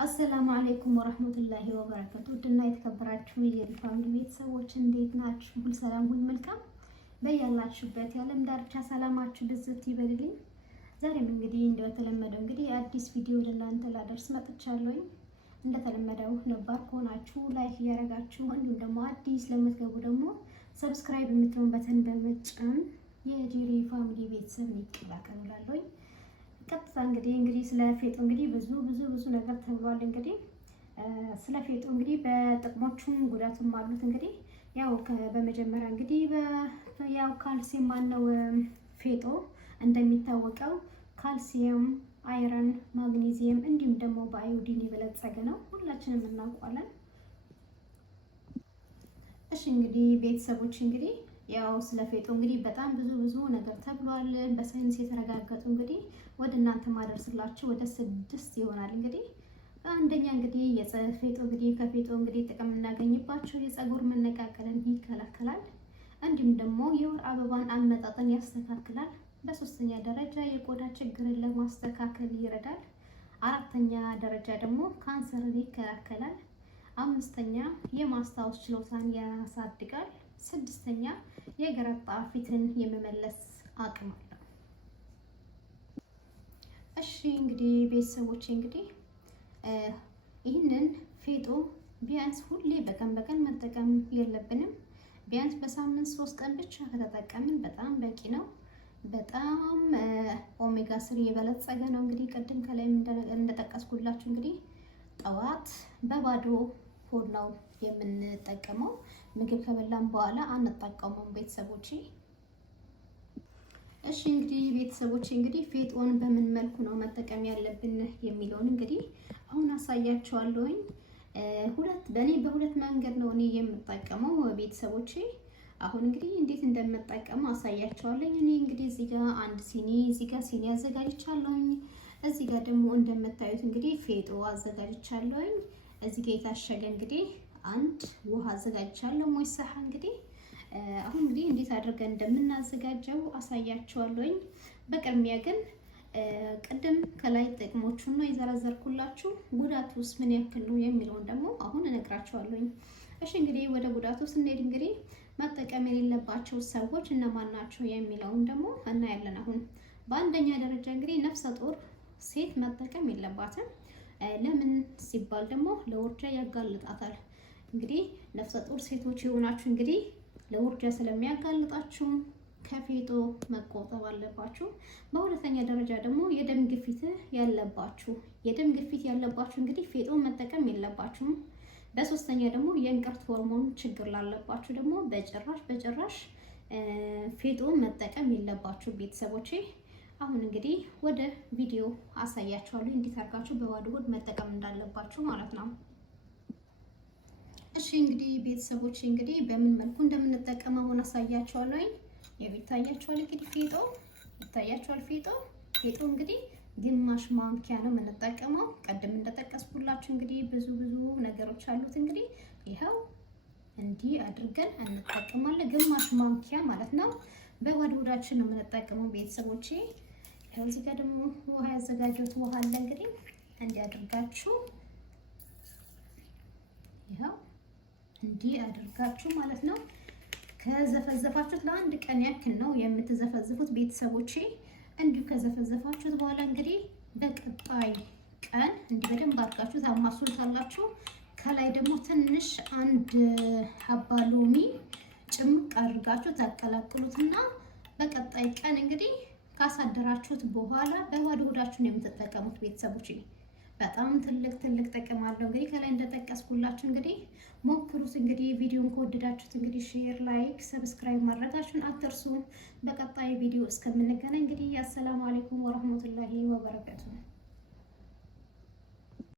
አሰላሙ አለይኩም ወራህመቱላሂ ወበረካቱ። ውድና የተከበራችሁ የጀሪ ፋሚሊ ቤተሰቦች እንዴት ናችሁ? ሁሉ ሰላም፣ ሁሉ መልካም። በያላችሁበት የዓለም ዳርቻ ሰላማችሁ ብዝት ይበልልኝ። ዛሬም እንግዲህ እንደተለመደው እንግዲህ አዲስ ቪዲዮ ለእናንተ ላደርስ መጥቻለሁ። እንደተለመደው ነባር ከሆናችሁ ላይክ እያደረጋችሁ እንዲሁም ደግሞ አዲስ ለምትገቡ ደግሞ ሰብስክራይብ የምትለውን በተን በመጫን የጀሪ ፋሚሊ ቤተሰብ ይቀላቀሉ እላለሁ። ቀጥታ እንግዲህ ስለ ፌጦ እንግዲህ ብዙ ነገር ተብሏል። እንግዲህ ስለ ፌጦ እንግዲህ በጥቅሞቹም ጉዳቱም አሉት። እንግዲህ ያው በመጀመሪያ እንግዲህ ያው ካልሲየም ማነው ፌጦ እንደሚታወቀው ካልሲየም፣ አይረን፣ ማግኔዚየም እንዲሁም ደግሞ በአዮዲን የበለጸገ ነው። ሁላችንም እናውቃለን። እሺ እንግዲህ ቤተሰቦች እንግዲህ ያው ስለ ፌጦ እንግዲህ በጣም ብዙ ነገር ተብሏል። በሳይንስ የተረጋገጡ እንግዲህ ወደ እናንተ ማደርስላችሁ ወደ 6 ይሆናል። እንግዲህ አንደኛ እንግዲህ የፌጦ እንግዲህ ከፌጦ እንግዲህ ጥቅም እናገኝባቸው የፀጉር መነቃቀልን ይከላከላል። እንዲሁም ደግሞ የወር አበባን አመጣጥን ያስተካክላል። በሶስተኛ ደረጃ የቆዳ ችግርን ለማስተካከል ይረዳል። አራተኛ ደረጃ ደግሞ ካንሰርን ይከላከላል። አምስተኛ የማስታወስ ችሎታን ያሳድጋል። ስድስተኛ የገረጣ ፊትን የመመለስ አቅም አለው። እሺ እንግዲህ ቤተሰቦች እንግዲህ ይህንን ፌጦ ቢያንስ ሁሌ በቀን መጠቀም የለብንም። ቢያንስ በሳምንት 3 ቀን ብቻ ከተጠቀምን በጣም በቂ ነው። በጣም ኦሜጋ 3 የበለጸገ ነው። እንግዲህ ቅድም ከላይ እንደጠቀስኩላችሁ እንግዲህ ጠዋት በባዶ ሆድ ነው የምንጠቀመው። ምግብ ከበላን በኋላ አንጠቀመውም ቤተሰቦቼ። እሺ እንግዲህ ቤተሰቦቼ እንግዲህ ፌጦን በምን መልኩ ነው መጠቀም ያለብን የሚለውን እንግዲህ አሁን አሳያችኋለሁኝ። በሁለት መንገድ ነው እኔ የምጠቀመው ቤተሰቦቼ። አሁን እንግዲህ እንዴት እንደምጠቀመው አሳያችኋለሁ። እኔ እንግዲህ እዚህ ጋር አንድ ሲኒ ሲኒ አዘጋጅቻለሁኝ። እዚህ ጋር ደግሞ እንደምታዩት እንግዲህ ፌጦ አዘጋጅቻለሁኝ። እዚህ ጋር የታሸገ እንግዲህ አንድ ውሃ አዘጋጅቻለሁ። ሞይሳህ እንግዲህ አሁን እንግዲህ እንዴት አድርገን እንደምናዘጋጀው አሳያችኋለሁኝ። በቅድሚያ ግን ቅድም ከላይ ጥቅሞቹን ነው የዘረዘርኩላችሁ። ጉዳቱስ ምን ያክል ነው የሚለውን ደግሞ አሁን እነግራችኋለሁኝ። እሺ እንግዲህ ወደ ጉዳቱ ስንሄድ እንግዲህ መጠቀም የሌለባቸው ሰዎች እነማን ናቸው የሚለውን ደግሞ እናያለን። አሁን በአንደኛ ደረጃ እንግዲህ ነፍሰ ጡር ሴት መጠቀም የለባትም። ለምን ሲባል ደግሞ ለውርጃ ያጋልጣታል። እንግዲህ ነፍሰ ጡር ሴቶች የሆናችሁ እንግዲህ ለውርጃ ስለሚያጋልጣችሁ ከፌጦ መቆጠብ አለባችሁ። በሁለተኛ ደረጃ ደግሞ የደም ግፊት ያለባችሁ እንግዲህ ፌጦ መጠቀም የለባችሁም። በሶስተኛ ደግሞ የእንቅርት ሆርሞን ችግር ላለባችሁ ደግሞ በጭራሽ ፌጦ መጠቀም የለባችሁ ቤተሰቦቼ። አሁን እንግዲህ ወደ ቪዲዮ አሳያችኋለሁ እንዴት አድርጋችሁ በባዶ ሆድ መጠቀም እንዳለባችሁ ማለት ነው። እሺ እንግዲህ ቤተሰቦች እንግዲህ በምን መልኩ እንደምንጠቀም አሁን አሳያችኋለሁ። ይታያችኋል እንግዲህ ፌጦ እንግዲህ ግማሽ ማንኪያ ነው የምንጠቀመው። ቀደም እንደጠቀስኩላችሁ እንግዲህ ብዙ ነገሮች አሉት። እንግዲህ ይኸው እንዲህ አድርገን እንጠቀማለን። ግማሽ ማንኪያ ማለት ነው። በባዶ ሆዳችን ነው የምንጠቀመው ቤተሰቦቼ። እዚህ ጋር ደግሞ ውሃ ያዘጋጀሁት ውሃ አለ። እንግዲህ እንዲህ አድርጋችሁ ይኸው እንዲህ አድርጋችሁ ማለት ነው ከዘፈዘፋችሁት ለአንድ ቀን ያክል ነው የምትዘፈዝፉት ቤተሰቦቼ። እንዲሁ ከዘፈዘፋችሁት በኋላ እንግዲህ በቀጣይ ቀን እንዲህ በደንብ አድርጋችሁ ታማሱታላችሁ። ከላይ ደግሞ ትንሽ አንድ ሀባ ሎሚ ጭምቅ አድርጋችሁ ታቀላቅሉትና በቀጣይ ቀን እንግዲህ ካሳደራችሁት በኋላ በባዶ ሆዳችሁ ነው የምትጠቀሙት ቤተሰቦች። በጣም ትልቅ ጥቅም አለው። እንግዲህ ከላይ እንደጠቀስኩላችሁ እንግዲህ ሞክሩት። እንግዲህ ቪዲዮን ከወደዳችሁት እንግዲህ ሼር፣ ላይክ፣ ሰብስክራይብ ማድረጋችሁን አትርሱ። በቀጣይ ቪዲዮ እስከምንገናኝ እንግዲህ አሰላሙ አለይኩም ወራህመቱላሂ ወበረካቱሁ።